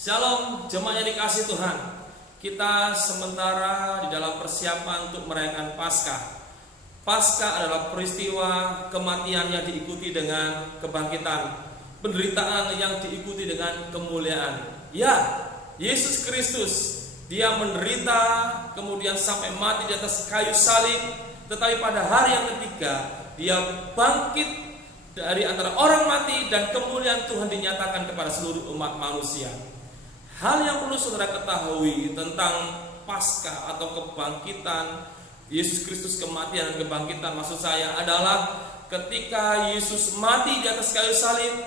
Shalom, jemaat yang dikasihi Tuhan. Kita sementara di dalam persiapan untuk merayakan Paskah. Paskah adalah peristiwa kematian yang diikuti dengan kebangkitan, penderitaan yang diikuti dengan kemuliaan. Ya, Yesus Kristus, Dia menderita, kemudian sampai mati di atas kayu salib, tetapi pada hari yang ketiga Dia bangkit dari antara orang mati dan kemuliaan Tuhan dinyatakan kepada seluruh umat manusia. Hal yang perlu saudara ketahui tentang Paskah atau kebangkitan Yesus Kristus, kematian dan kebangkitan maksud saya adalah ketika Yesus mati di atas kayu salib,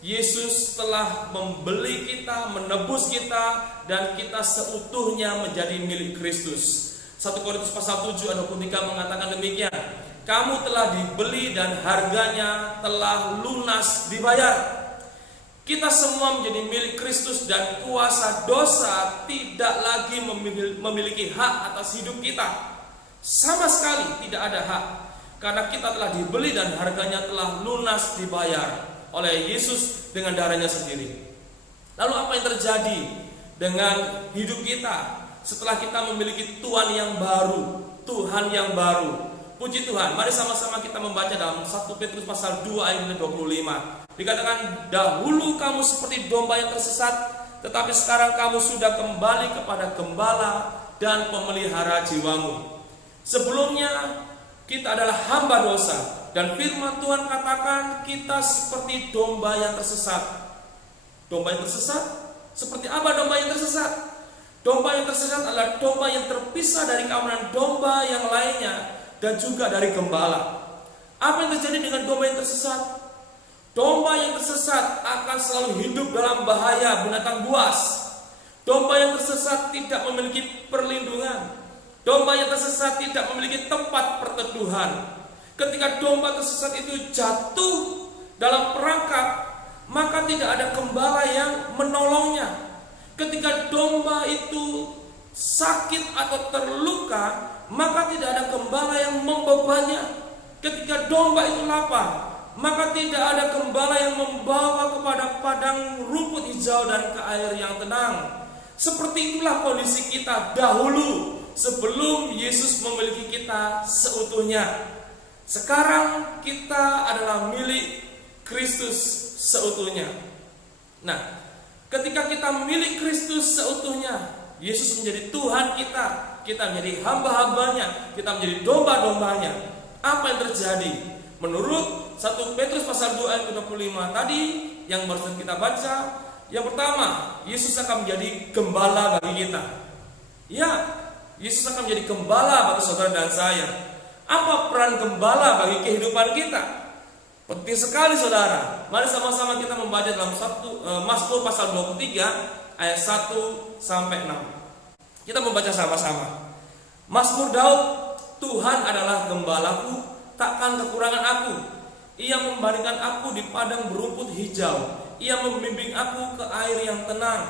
Yesus telah membeli kita, menebus kita, dan kita seutuhnya menjadi milik Kristus. 1 Korintus pasal 7 ayat 23 mengatakan demikian. Kamu telah dibeli dan harganya telah lunas dibayar. Kita semua menjadi milik Kristus dan kuasa dosa tidak lagi memiliki hak atas hidup kita. Sama sekali tidak ada hak, karena kita telah dibeli dan harganya telah lunas dibayar oleh Yesus dengan darahnya sendiri. Lalu apa yang terjadi dengan hidup kita setelah kita memiliki Tuhan yang baru, Tuhan yang baru? Puji Tuhan, mari sama-sama kita membaca dalam 1 Petrus pasal 2 ayat 25. Dikatakan, dahulu kamu seperti domba yang tersesat, tetapi sekarang kamu sudah kembali kepada gembala dan pemelihara jiwamu. Sebelumnya kita adalah hamba dosa, dan firman Tuhan katakan kita seperti domba yang tersesat. Domba yang tersesat? Seperti apa domba yang tersesat? Domba yang tersesat adalah domba yang terpisah dari kawanan domba yang lainnya dan juga dari gembala. Apa yang terjadi dengan domba yang tersesat? Domba yang tersesat akan selalu hidup dalam bahaya binatang buas. Domba yang tersesat tidak memiliki perlindungan. Domba yang tersesat tidak memiliki tempat perteduhan. Ketika domba tersesat itu jatuh dalam perangkap, maka tidak ada gembala yang menolongnya. Ketika domba itu sakit atau terluka, maka tidak ada gembala yang membebannya. Ketika domba itu lapar, maka tidak ada gembala yang membawa kepada padang rumput hijau dan ke air yang tenang. Seperti itulah kondisi kita dahulu sebelum Yesus memiliki kita seutuhnya. Sekarang kita adalah milik Kristus seutuhnya. Nah, ketika kita milik Kristus seutuhnya, Yesus menjadi Tuhan kita, kita menjadi hamba-hambanya, kita menjadi domba-dombanya. Apa yang terjadi? Menurut 1 Petrus pasal 2 ayat 25 tadi yang baru kita baca, yang pertama, Yesus akan menjadi gembala bagi kita. Ya, Yesus akan menjadi gembala bagi saudara dan saya. Apa peran gembala bagi kehidupan kita? Penting sekali saudara. Mari sama-sama kita membaca dalam Mazmur pasal 23 ayat 1 sampai 6. Kita membaca sama-sama. Mazmur Daud, Tuhan adalah gembalaku, takkan kekurangan aku. Ia membaringkan aku di padang berumput hijau. Ia membimbing aku ke air yang tenang.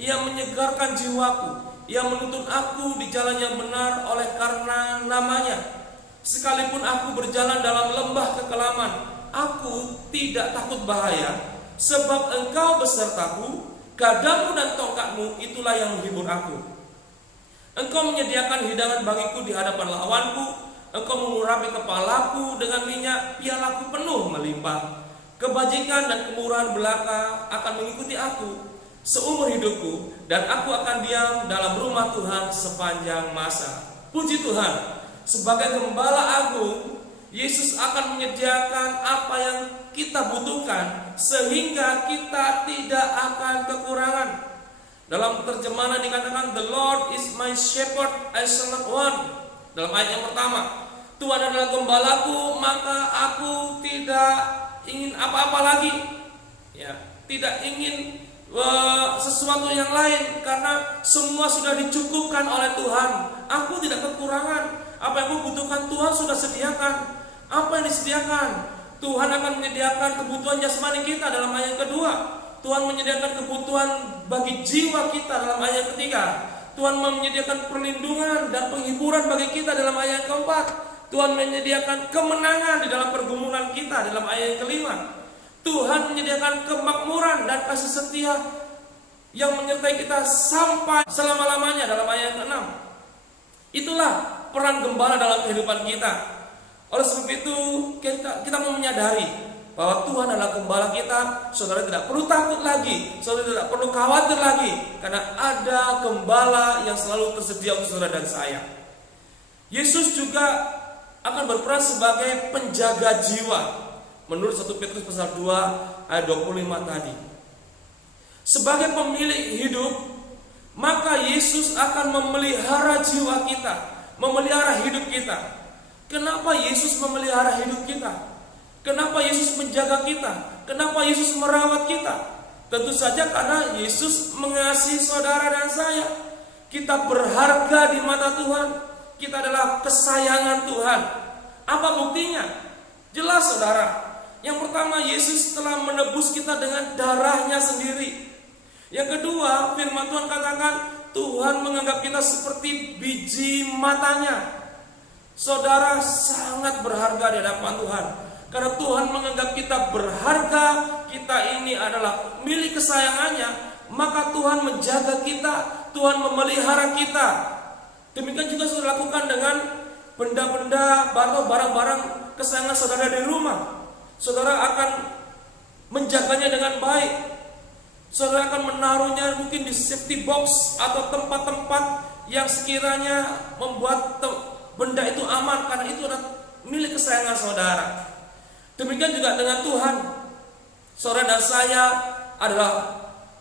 Ia menyegarkan jiwaku. Ia menuntun aku di jalan yang benar oleh karena namanya. Sekalipun aku berjalan dalam lembah kekelaman, aku tidak takut bahaya, sebab Engkau besertaku, gadamu dan tongkatmu itulah yang menghibur aku. Engkau menyediakan hidangan bagiku di hadapan lawanku. Engkau mengurapi kepalaku dengan minyak, pialaku penuh melimpah. Kebajikan dan kemurahan belaka akan mengikuti aku seumur hidupku, dan aku akan diam dalam rumah Tuhan sepanjang masa. Puji Tuhan, sebagai gembala agung, Yesus akan menyediakan apa yang kita butuhkan sehingga kita tidak akan kekurangan. Dalam terjemahan dikatakan, The Lord is my shepherd, I shall not want. Dalam ayat yang pertama, Tuhan adalah gembalaku, maka aku tidak ingin apa-apa lagi. Ya, tidak ingin sesuatu yang lain, karena semua sudah dicukupkan oleh Tuhan. Aku tidak kekurangan. Apa yang aku butuhkan Tuhan sudah sediakan. Apa yang disediakan? Tuhan akan menyediakan kebutuhan jasmani kita dalam ayat kedua. Tuhan menyediakan kebutuhan bagi jiwa kita dalam ayat ketiga. Tuhan menyediakan perlindungan dan penghiburan bagi kita dalam ayat keempat. Tuhan menyediakan kemenangan di dalam pergumulan kita dalam ayat kelima. Tuhan menyediakan kemakmuran dan kasih setia yang menyertai kita sampai selama-lamanya dalam ayat yang ke-6. Itulah peran gembala dalam kehidupan kita. Oleh sebab itu kita mau menyadari bahwa Tuhan adalah gembala kita. Saudara tidak perlu takut lagi, saudara tidak perlu khawatir lagi, karena ada gembala yang selalu tersedia untuk saudara dan saya. Yesus juga akan berperan sebagai penjaga jiwa menurut 1 Petrus pasal 2 ayat 25 tadi. Sebagai pemilik hidup, maka Yesus akan memelihara jiwa kita, memelihara hidup kita. Kenapa Yesus memelihara hidup kita? Kenapa Yesus menjaga kita? Kenapa Yesus merawat kita? Tentu saja karena Yesus mengasihi saudara dan saya. Kita berharga di mata Tuhan. Kita adalah kesayangan Tuhan. Apa buktinya? Jelas saudara. Yang pertama, Yesus telah menebus kita dengan darahnya sendiri. Yang kedua, firman Tuhan katakan Tuhan menganggap kita seperti biji matanya. Saudara sangat berharga di hadapan Tuhan. Karena Tuhan menganggap kita berharga, kita ini adalah milik kesayangannya, maka Tuhan menjaga kita, Tuhan memelihara kita. Demikian juga saudara lakukan dengan benda-benda atau barang-barang kesayangan saudara di rumah. Saudara akan menjaganya dengan baik. Saudara akan menaruhnya mungkin di safety box atau tempat-tempat yang sekiranya membuat benda itu aman, karena itu adalah milik kesayangan saudara. Demikian juga dengan Tuhan. Saudara dan saya adalah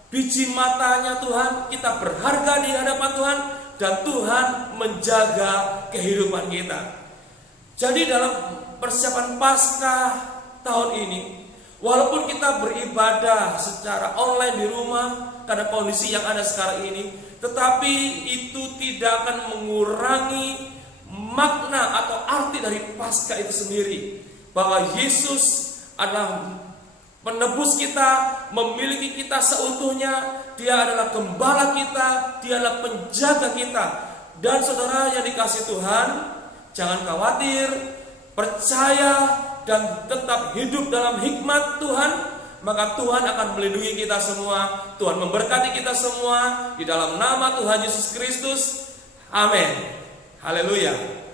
biji matanya Tuhan. Kita berharga di hadapan Tuhan, dan Tuhan menjaga kehidupan kita. Jadi dalam persiapan Paskah tahun ini, walaupun kita beribadah secara online di rumah karena kondisi yang ada sekarang ini, tetapi itu tidak akan mengurangi makna atau arti dari Paskah itu sendiri. Bahwa Yesus adalah penebus kita, memiliki kita seutuhnya. Dia adalah gembala kita, Dia adalah penjaga kita. Dan saudara yang dikasihi Tuhan, jangan khawatir, percaya dan tetap hidup dalam hikmat Tuhan, maka Tuhan akan melindungi kita semua. Tuhan memberkati kita semua di dalam nama Tuhan Yesus Kristus. Amin. Haleluya.